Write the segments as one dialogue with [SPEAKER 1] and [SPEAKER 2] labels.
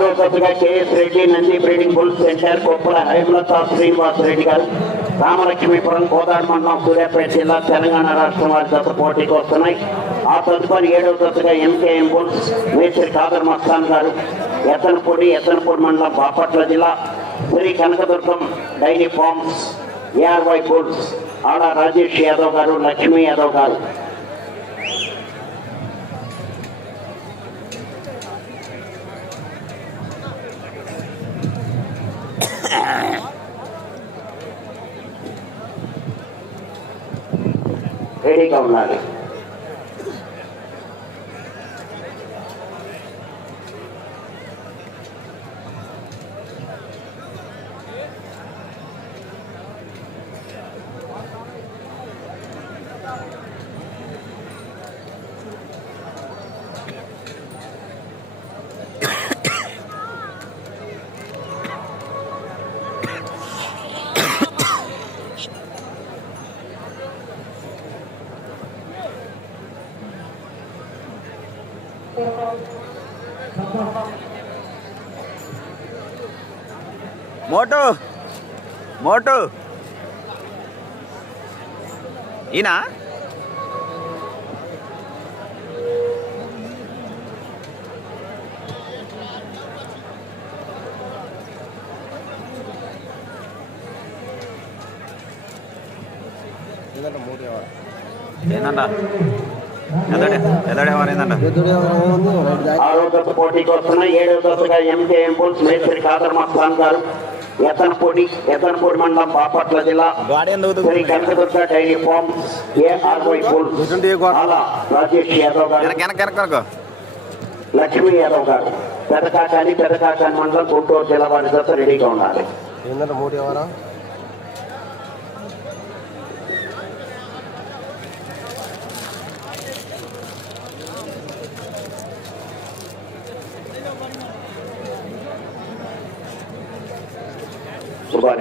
[SPEAKER 1] ఆరో దశగా KS Reddy Nandi breeding bull centre Koppala Hemalatha Srinivas Reddy garu. Ramalakshmipuram Godavari మండలం సూర్యాపేట జిల్లా తెలంగాణ రాష్ట్రం వారి జత పోటీకి వస్తున్నాయి. ఆ తదుపరి ఏడవ దశగా ఎంకేఎం బుల్స్ మేస్త్రి కాదర్ మస్తాన్ గారు. ఎత్తనపూడి ఎత్తనపూడి మండలం బాపట్ల జిల్లా. Sri Kanakadurgam dairy farms ARY bulls ఆడ రాజేష్ యాదవ్ గారు లక్ష్మీ యాదవ్ గారు. రెడీగా ఉండాలి
[SPEAKER 2] మోటు. మోటు. ఈయన ఏందంట ఎదడే
[SPEAKER 1] ఆరో దశ పోటీకి వస్తున్నాయి ఏడవ దశగా ఎంకేఎం బుల్స్ మేస్త్రి కాదర్ మస్తాన్ గారు. ఎతనపూడి ఎతనపూడి మండలం బాపట్ల జిల్లా. Sri Kanakadurga dairy farm ARY bulls అలా రాజేష్ యాదవ్ గారు. లక్ష్మీ యాదవ్ గారు. పెదకాకాని పెదకాకాని మండలం గుంటూరు జిల్లా వారి రెడీగా ఉండాలి. सुबह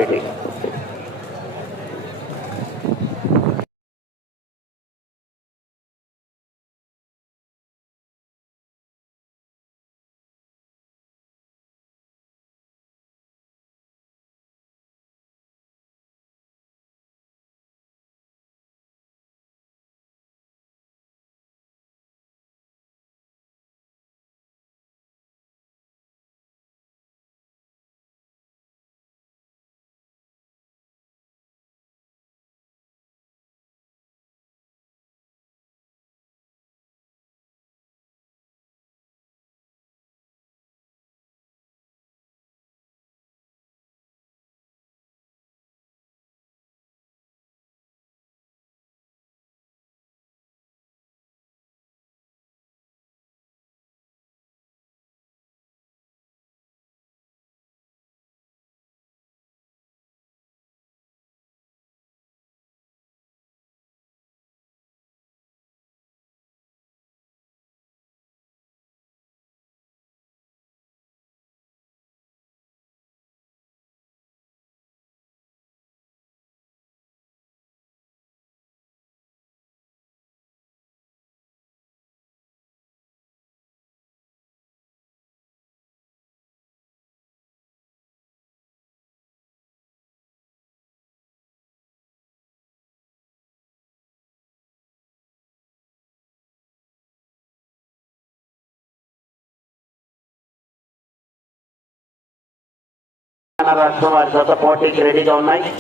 [SPEAKER 1] రాష్ట్రం వారి దశ పోటీకి రెడీగా ఉన్నాయి.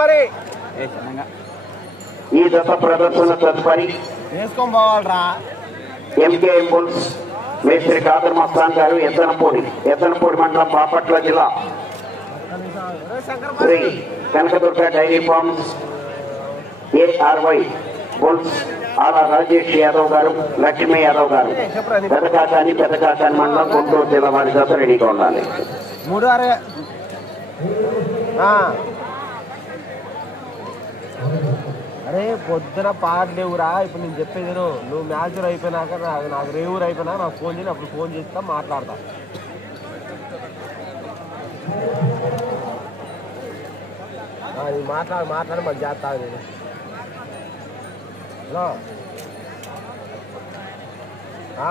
[SPEAKER 3] మరి.
[SPEAKER 1] ఈ దశ ప్రదర్శన తదుపరి
[SPEAKER 3] పోవాలరా.
[SPEAKER 1] ఎంకేఎం బుల్స్ మేస్త్రి కాదర్ మస్తాన్ గారు ఎత్తనపూడి ఎత్తనపూడి మండలం బాపట్ల జిల్లా. Sri Kanakadurga dairy farms ARY bulls ఆలా రాజేష్ యాదవ్ గారు లక్ష్మీ యాదవ్ గారు. పెదకాకాని పెదకాకాని మండలం గుంటూరు జిల్లా వారి దశ రెడీగా ఉండాలి.
[SPEAKER 3] మూడు అరవై. అరే పొద్దున పాట లేవురా ఇప్పుడు నేను చెప్పేది నువ్వు మ్యాచ్ అయిపోయినాక నాకు నాకు రేవురు అయిపోయినా నాకు ఫోన్ చేసి అప్పుడు ఫోన్ చేస్తా మాట్లాడతా. ఆ, నీ మాట్లాడి మాట్లాడి మాకు చేస్తా నేను. హలో ఆ?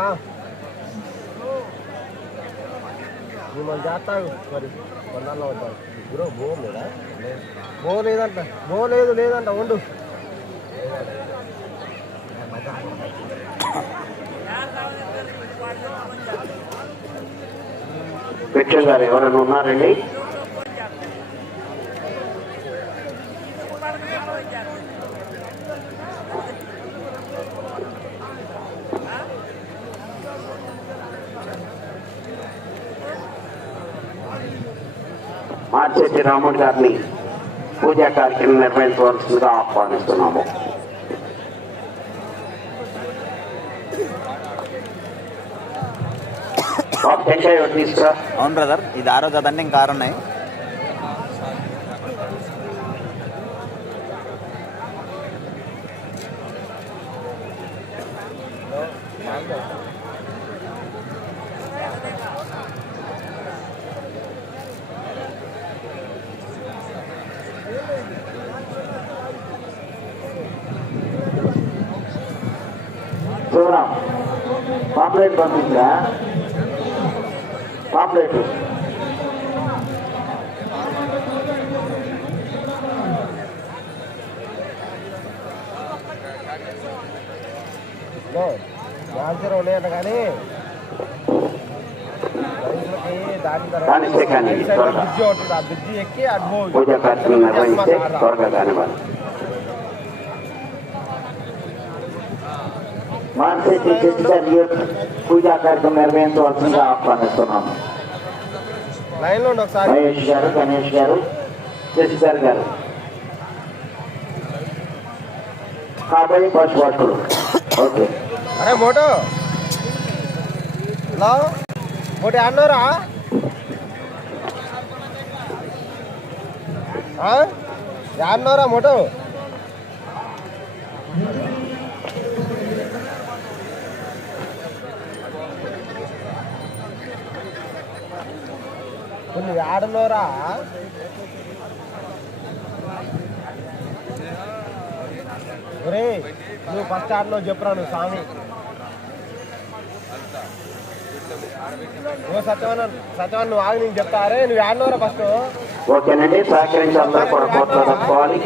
[SPEAKER 3] మిమ్మల్ని చేస్తాడు. మరి కొన్నాళ్ళు అవుతాడు. బ్రో బో లేదా? బో లేదంట. బో లేదు లేదంట. ఉండు.
[SPEAKER 1] గారు ఎవరైనా ఉన్నారండి? రాముడు గారిని పూజా కార్యక్రమం నిర్వహించవలసిందిగా ఆహ్వానిస్తున్నాము.
[SPEAKER 2] అవును బ్రదర్ ఇది ఆరో జత ఇంకా ఆరు ఉన్నాయి.
[SPEAKER 1] చూడరాం పాంప్లెట్ పంపించరా పాంప్లెట్.
[SPEAKER 3] మ్యాచర్ లేదంట కానీ. దాని సైడ్
[SPEAKER 1] త్వరగా. పూజా కార్యక్రమం నిర్వహిస్తే త్వరగా కానివ్వాలి. మార్చెట్టి సిస్టర్ యూత్ పూజా కార్యక్రమం నిర్వహించవలసిందిగా ఆహ్వానిస్తున్నాము మహేష్ గారు గణేష్ గారు శశిధర్ గారు కాబోయే పశు వర్కులు ఓకే
[SPEAKER 3] అరే మోటో హలో మోటి అన్నారా అన్నారా మోటో కొన్ని ఆడనోరా ఒరే నువ్వు ఫస్ట్ ఆడలో చెప్పురా నువ్వు స్వామి. ఓ సత్యవన్ సత్యవన్ నువ్వు ఆగి నేను చెప్తా. అరే నువ్వు ఆడినవరా ఫస్ట్
[SPEAKER 1] ఓకేనండి సహకరించి అందరూ కూడా కోర్టులో తప్పుకోవాలి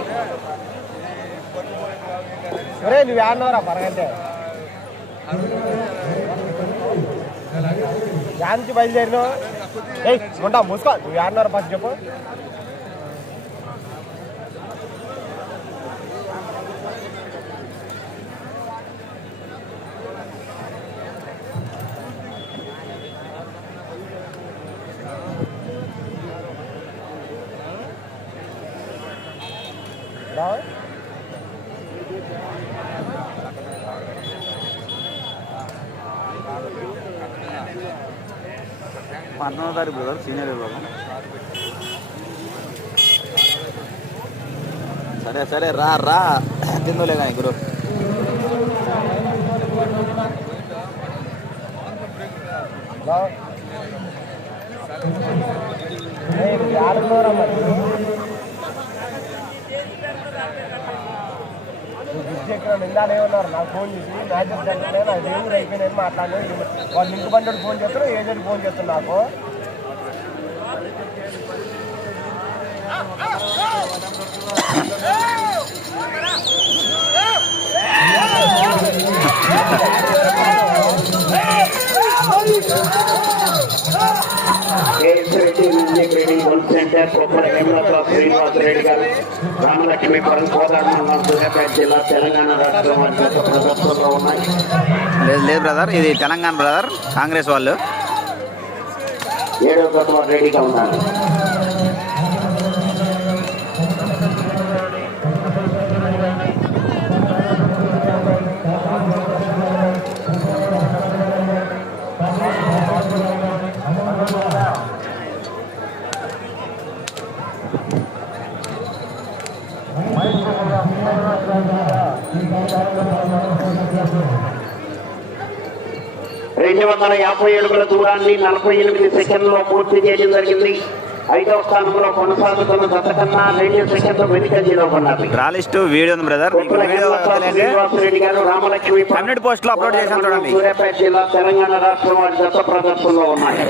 [SPEAKER 3] ఒరే నువ్వు ఆడినవరా పరగంటే యానికి బయలుదేరినావు? ఏయ్ ఉంటా మూసుకో నువ్వు ఆడినవరా ఫస్ట్ చెప్పు
[SPEAKER 2] పంతొమ్మిదో తారీఖు బ్రదర్ సీనియర్ విభాగం సరే సరే రా రా. తిందులే కానీ గురు
[SPEAKER 3] రా. ఏయ్, నువ్వు ఆడుతున్నావురా మరి నువ్వు బ్రిడ్జ్ ఎక్కడ నిందాలు ఏమన్నారు నాకు ఫోన్ చేసి మ్యాచెస్ జరుగుతున్నాయి నాకు దేవుడు అయిపోయినాయని మాట్లాడినా వాళ్ళు లింక్ బండి ఫోన్ చేస్తారు ఏజెంట్ ఫోన్ చేస్తారు నాకు
[SPEAKER 1] KS Reddy music reading panchayat centre Koppala Hemalatha Srinivasa garu Ramalakshmipuram Kodada మండలం సూర్యాపేట జిల్లా తెలంగాణ రాష్ట్రం అత్యంత ప్రదర్శనలో ఉన్నాయి
[SPEAKER 2] లేదు లేదు బ్రదర్ ఇది తెలంగాణ బ్రదర్ కాంగ్రెస్ వాళ్ళు.
[SPEAKER 1] ఏడో తత్వం రెడీగా ఉన్నారు. రెండు వందల యాభై అడుగుల దూరాన్ని నలభై ఎనిమిది సెకండ్లో పూర్తి చేయడం జరిగింది. ఐదవ స్థానంలో కొనసాగుతున్న గత కన్నా రెండు సెకండ్లు వెనుకంజలో ఉన్నారు draw
[SPEAKER 2] list
[SPEAKER 1] video
[SPEAKER 2] brother.
[SPEAKER 1] Srinivasareddy garu Ramalakshmi
[SPEAKER 2] community పోస్ట్లో అప్లోడ్ చేశాను చూడండి.
[SPEAKER 1] సూర్యాపేట జిల్లా తెలంగాణ రాష్ట్రం వారి గత ప్రదర్శనలో ఉన్నాయి.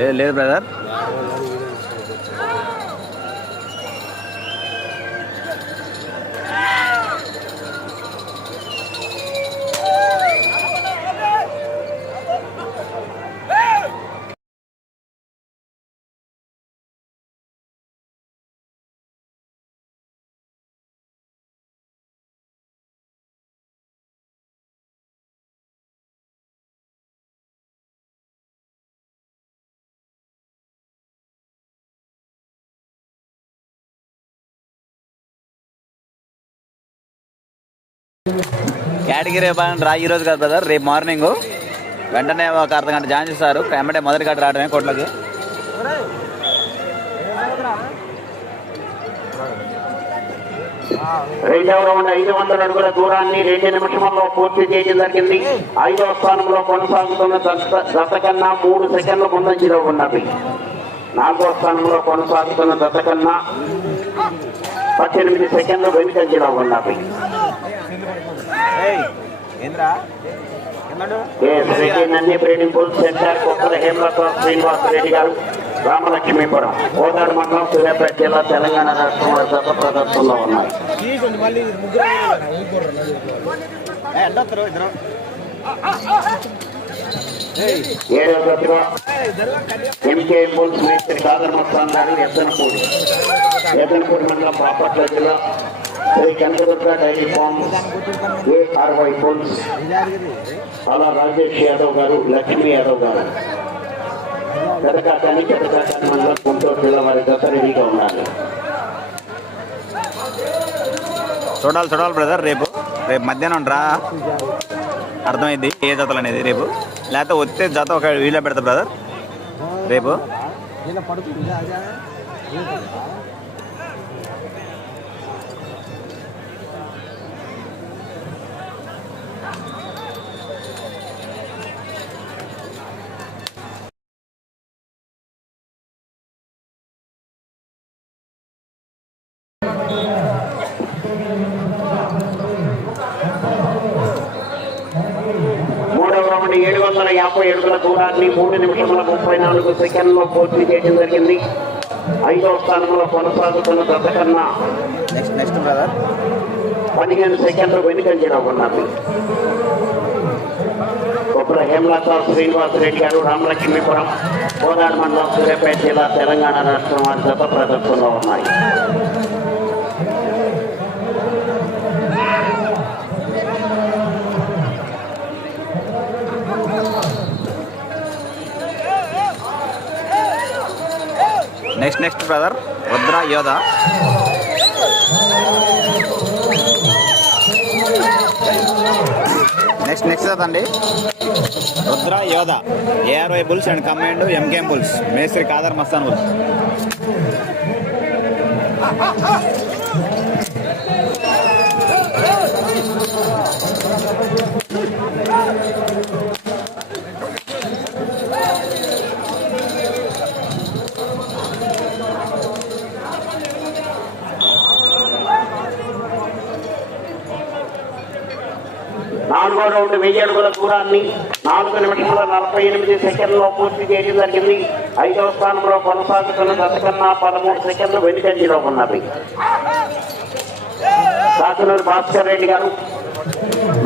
[SPEAKER 2] లేదు లేదు బ్రదర్. కేటగిరీ విభాగం రా ఈరోజు కాదు బ్రదర్ రేపు మార్నింగ్ వెంటనే ఒక అర్ధ గంట జాయిన్ చేస్తారు. వెంటనే మొదటి గంట రావడమే కోట్లకి.
[SPEAKER 1] రెండవ రౌండ్ ఐదు వందల అడుగుల దూరాన్ని రెండు నిమిషంలో పూర్తి చేయడం జరిగింది. ఐదవ స్థానంలో కొనసాగుతున్న దశ- కన్నా మూడు సెకండ్ల ముందంజలో ఉన్నది నాలుగో స్థానంలో కొనసాగుతున్న దశ కన్నా పద్దెనిమిది సెకండ్లు వెనుకంజలో ఉన్నది
[SPEAKER 2] ఏంద్రా?
[SPEAKER 1] S Reddy Nandi breeding bull centre కొత్తల Hemalatha Srinivasa Reddy గారు రామలక్ష్మీపురం కోదాడు మండలం సూర్యాపేట జిల్లా తెలంగాణ రాష్ట్రం వారి గత ప్రదర్శనలో ఉన్నారు. ఏడవ జతగా ఎంకే బుల్స్ మేస్త్రి కాదర్ మస్తాన్ గారు ఎత్తనపూడి. ఎత్తనపూడి మండలం బాపట్ల జిల్లా Sri dairy farm ARY bulls అలా రాజేష్ యాదవ్ గారు లక్ష్మీ యాదవ్ గారు పెదకాకాని మండలం గుంటూరు జిల్లా వారి గత రెడీగా ఉన్నారు
[SPEAKER 2] చూడాలి చూడాలి బ్రదర్ రేపు రేపు మధ్యాహ్నం రా. అర్థమైంది? ఏ జతలు అనేది రేపు? లేకపోతే వచ్చే జత ఒక వీడియో పెడతా బ్రదర్ రేపు
[SPEAKER 1] మూడవ రౌండ్ ఏడు వందల యాభై అడుగుల దూరాన్ని మూడు నిమిషముల ముప్పై నాలుగు సెకండ్లో పూర్తి చేయడం జరిగింది. ఐదవ స్థానంలో కొనసాగుతున్న దశ కన్నా
[SPEAKER 2] నెక్స్ట్ నెక్స్ట్ బ్రదర్
[SPEAKER 1] పదిహేను సెకండ్లు వెనుకంజలో ఉన్నది కొప్పుల హేమలత శ్రీనివాస రెడ్డి గారు రామలక్ష్మీపురం కోదాడు మండలం సూర్యాపేట జిల్లా తెలంగాణ రాష్ట్రం వారి జత ప్రదర్శనలో ఉన్నాయి.
[SPEAKER 2] నెక్స్ట్ బ్రదర్ రుద్ర యోధ నెక్స్ట్ నెక్స్ట్ అండి Rudra Yodha ARY bulls and command MKM bulls మేస్త్రి కాదర్ మస్తాన్ బుల్స్
[SPEAKER 1] నాలుగో రౌండ్ వెయ్యి అడుగుల దూరాన్ని నాలుగు నిమిషముల నలభై ఎనిమిది సెకండ్లో పూర్తి చేయడం జరిగింది. ఐదవ స్థానంలో కొనసాగుతున్న దశకన్నా పదమూడు సెకండ్లు వెనుకంజలో ఉన్నది కాకినూరు భాస్కర్ రెడ్డి గారు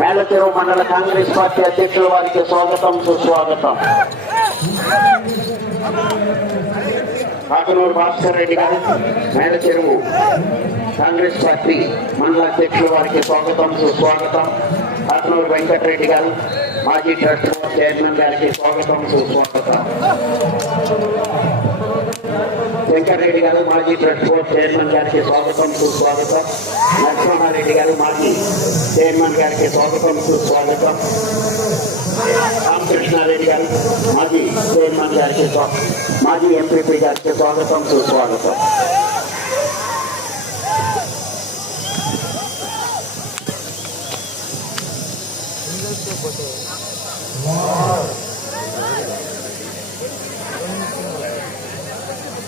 [SPEAKER 1] మేలచెరువు మండల కాంగ్రెస్ పార్టీ అధ్యక్షుల వారికి స్వాగతం సుస్వాగతం. కాకునూరు భాస్కర్ రెడ్డి గారు మేలచెరువు కాంగ్రెస్ పార్టీ మండల అధ్యక్షుల వారికి స్వాగతం సుస్వాగతం. కాకునూరు వెంకటరెడ్డి గారు మాజీ ట్రస్ట్ చైర్మన్ గారికి స్వాగతం సుస్వాగతం. వెంకటరెడ్డి గారు మాజీ ట్రస్ట్ బోర్డ్ చైర్మన్ గారికి స్వాగతం సుస్వాగతం. లక్ష్మణారెడ్డి గారు మాజీ చైర్మన్ గారికి స్వాగతం సుస్వాగతం. రామకృష్ణారెడ్డి గారు మాజీ చైర్మన్ గారికి మాజీ ఎంపీపీ గారికి స్వాగతం సుస్వాగతం.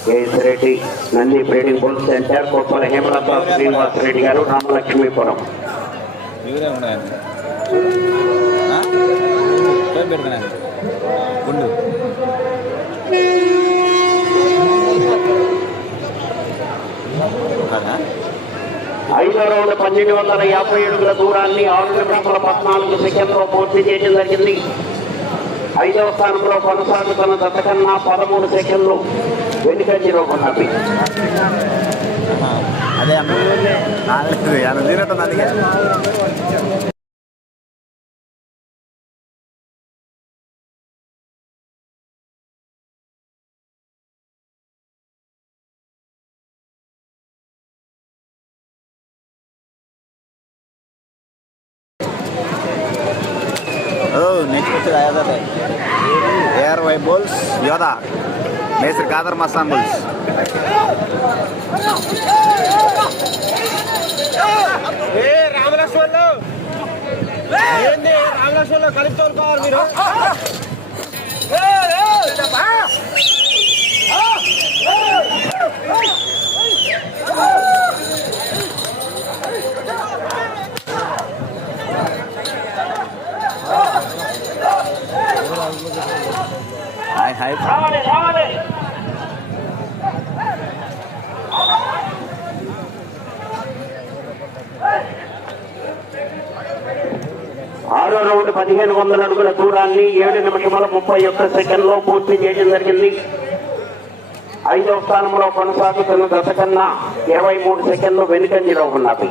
[SPEAKER 1] KS Reddy Nandi breeding bull centre Koppala Hemalatha Srinivas Reddy
[SPEAKER 2] garu Ramalakshmipuram. ఉండు. ఐదో
[SPEAKER 1] రౌండ్ పన్నెండు వందల యాభై ఏడుగుల దూరాన్ని ఆరు నిమిషముల పద్నాలుగు సెకండ్లో పూర్తి చేయడం జరిగింది. ఐదవ స్థానంలో కొనసాగుతున్న దత్తకన్నా పదమూడు సెకండ్లు వెనుక జీరో
[SPEAKER 2] అదే అన్న. మేస్త్రి కాదర్ మస్తాన్ బోల్స్
[SPEAKER 3] ఏ రామలక్ష్మణ్ ఏంది రామలక్ష్మణ్ కలిసి తోలుకోవాలి మీరు
[SPEAKER 2] హాయ్ హాయ్
[SPEAKER 1] రావాలి రావాలి ఆరో రౌండ్ పదిహేను వందల అడుగుల ఏడు నిమిషముల ముప్పై ఒక్క సెకండ్లో పూర్తి చేయడం జరిగింది. ఐదవ స్థానంలో కొనసాగుతున్న దశ కన్నా ఇరవై మూడు సెకండ్లు వెనుకంజలో ఉన్నది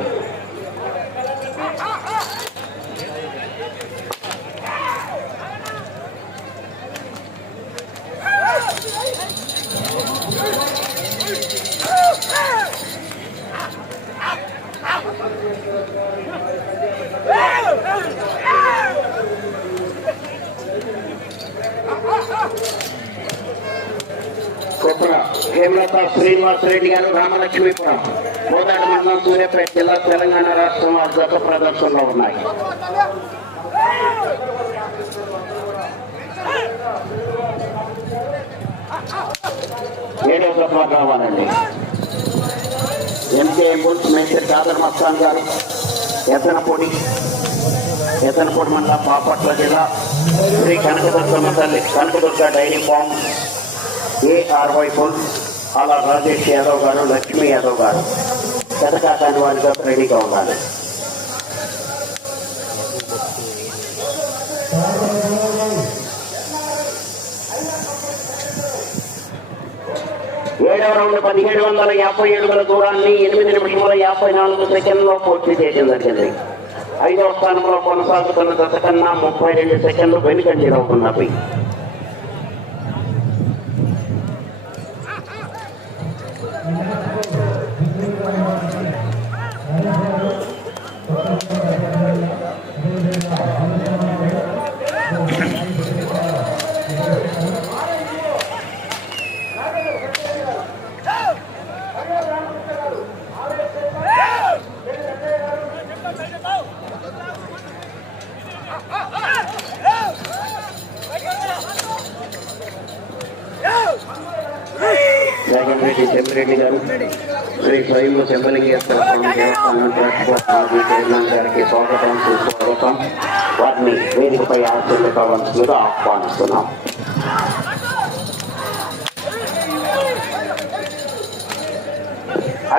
[SPEAKER 1] కొప్పుల హేమలత శ్రీనివాస్ రెడ్డి గారు రామలక్ష్మీపురం కోదాడు మండలం సూర్యాపేట జిల్లా తెలంగాణ రాష్ట్రం వారి ప్రదర్శనలో ఉన్నాయి. ఏడవ గత కావాలండి. M K bulls master Dadar Mastan గారు ఎతనపూడి ఎతనపూడి మండలం బాపట్ల జిల్లా శ్రీ కనకదుర్గమ్మ తల్లి కనకదుర్గ డైరీ ఫామ్ ఏఆర్వై ఫుల్ అలా రాజేష్ యాదవ్ గారు లక్ష్మీ యాదవ్ గారు కథకాకాని వారిగా రెడీగా ఉండాలి ఏడవ రౌండ్ పదిహేడు వందల యాభై ఏడుగుల దూరాన్ని ఎనిమిది నిమిషముల యాభై నాలుగు సెకండ్లో పూర్తి చేయడం జరిగింది ఐదవ స్థానంలో కొనసాగుతున్న దశ కన్నా ముప్పై రెండు సెకండ్లు వెనుకంజలో ఉన్నవి రెడ్డి గారు. శ్రీ స్వయం చెంపలింగేశ్వర స్వామి దేవస్థానం ట్రస్ట్ మాజీ చైర్మన్ గారికి స్వాగతం సుస్వాగతం వారిని వేదికపై ఆశలు కావాల్సిందిగా ఆహ్వానిస్తున్నాం.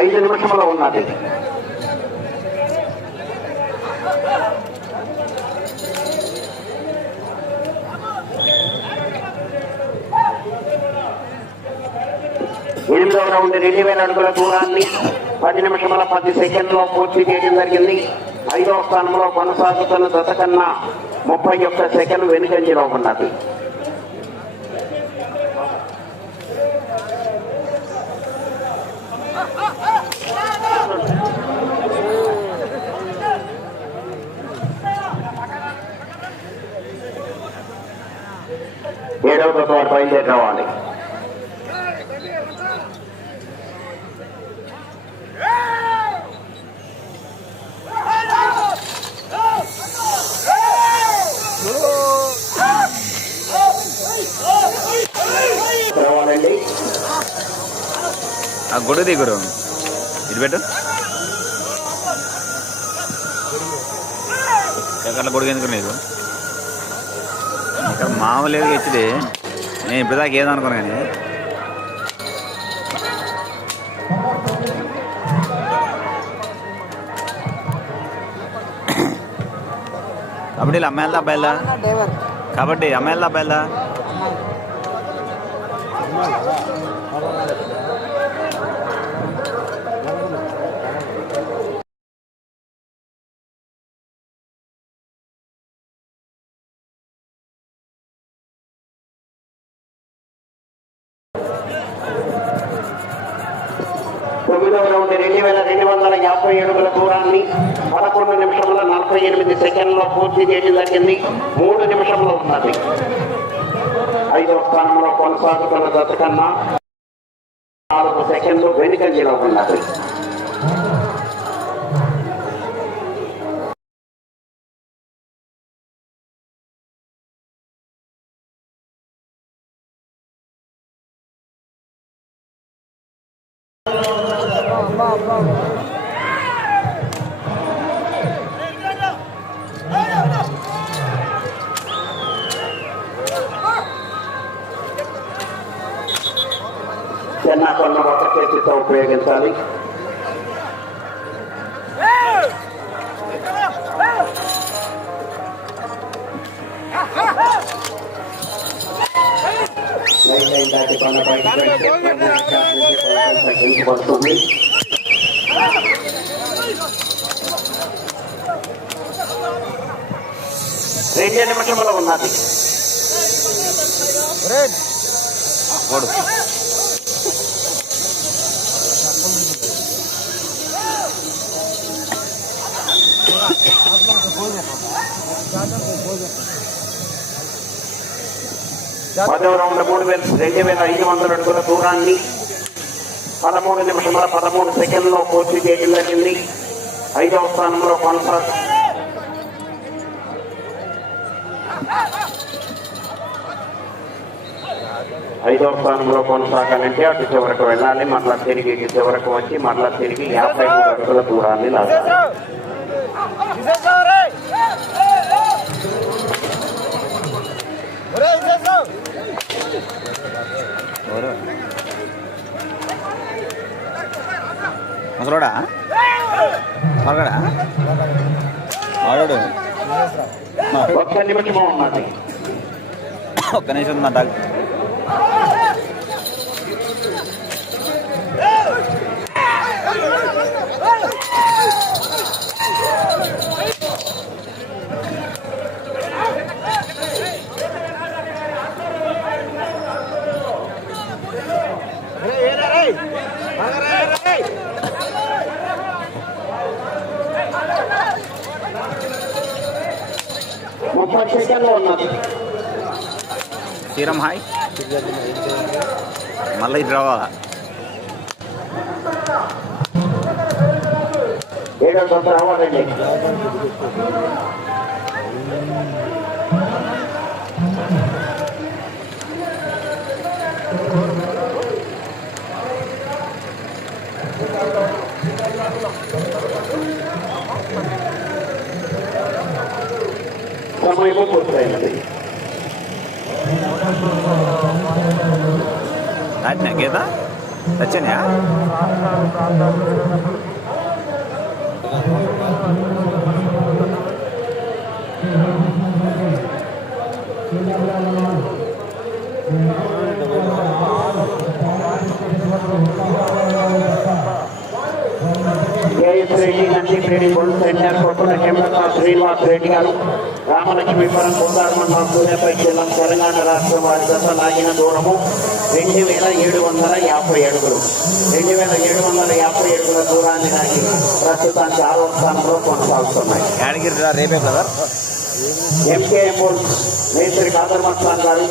[SPEAKER 1] ఐదు నిమిషంలో ఉన్నది. దూరంలో రౌండ్ రెండు వేల అడుగుల దూరాన్ని పది నిమిషముల పది సెకండ్లో పూర్తి చేయడం జరిగింది. ఐదవ స్థానంలో కొనసాగుతున్న దశ కన్నా ముప్పై ఒక్క సెకండ్ వెనుకంజలో ఉన్నది. ఏడవ దశ వారు బయలుదేరి రావాలి.
[SPEAKER 2] ఆ గొడవ దిగురు. ఇటు పెట్టు. ఎక్కడ గొడవ ఎందుకు నీకు? ఇక్కడ మామూలుగా ఇచ్చింది నేను ఇప్పటిదాకా ఏదనుకున్నా కానీ. కబడ్డీలో అమ్మాయిల
[SPEAKER 4] అబ్బాయిలా
[SPEAKER 2] కబడ్డీ
[SPEAKER 1] అమ్మాయిల అబ్బాయిలా పదకొండు నిమిషముల నలభై ఎనిమిది సెకండ్లో పూర్తి చేయడం జరిగింది. మూడు నిమిషంలో ఉన్నది. ఐదో స్థానంలో కొనసాగుతున్న జత కన్నా నాలుగు సెకండ్లు వెనుకంజలో ఉన్నది.
[SPEAKER 4] అబ్బా అబ్బా
[SPEAKER 1] చెన్నా కొన్న ఒక చేతితో ఉపయోగించాలి. లైన్ తగ్గించబడుతుంది రెండు నిమిషంలో ఉన్నది. పదవ రౌండ్ మూడు వేల రెండు వేల ఐదు వందల అడుగుల దూరాన్ని పదమూడు నిమిషముల పదమూడు సెకండ్లో పూర్తి చేయడం జరిగింది. ఐదవ స్థానంలో కొనసాగు ఐదవ స్థానంలో కొనసాగాలంటే అటు చివరకు వెళ్ళాలి మరలా తిరిగి ఇటు చివరకు వచ్చి మరలా తిరిగి యాభై మూడు అడుగుల దూరాన్ని లాగాలి.
[SPEAKER 2] ఎవరు? ముసలోడా? మగడా వాడాడు
[SPEAKER 1] ఒక్క
[SPEAKER 2] నిమిషం ఉందా
[SPEAKER 1] సెకండ్లు ఉన్నది
[SPEAKER 2] శ్రీరామ్ హాయ్. మళ్ళీ ఇటు రావాలా
[SPEAKER 1] ఏడో సొంత రావాలండి సమయము పూర్తయింది.
[SPEAKER 2] దాటినా గీత? వచ్చినాయా
[SPEAKER 1] K S Reddy Reddy gold centre కొట్టున Hemalatha Srinivas Reddy గారు రామలక్ష్మీపురం కోదాడు మండలం సూర్యాపై జిల్లా తెలంగాణ రాష్ట్రం వారి దశ లాగిన దూరము రెండు వేల ఏడు వందల యాభై అడుగులు రెండు వేల ఏడు వందల యాభై అడుగుల దూరాన్ని లాగి ప్రస్తుతానికి ఆరో స్థానంలో కొనసాగుతున్నాయి.
[SPEAKER 2] రేపే
[SPEAKER 1] ఎంకేఎం మేస్త్రి కాదర్ మస్తాన్ గారు.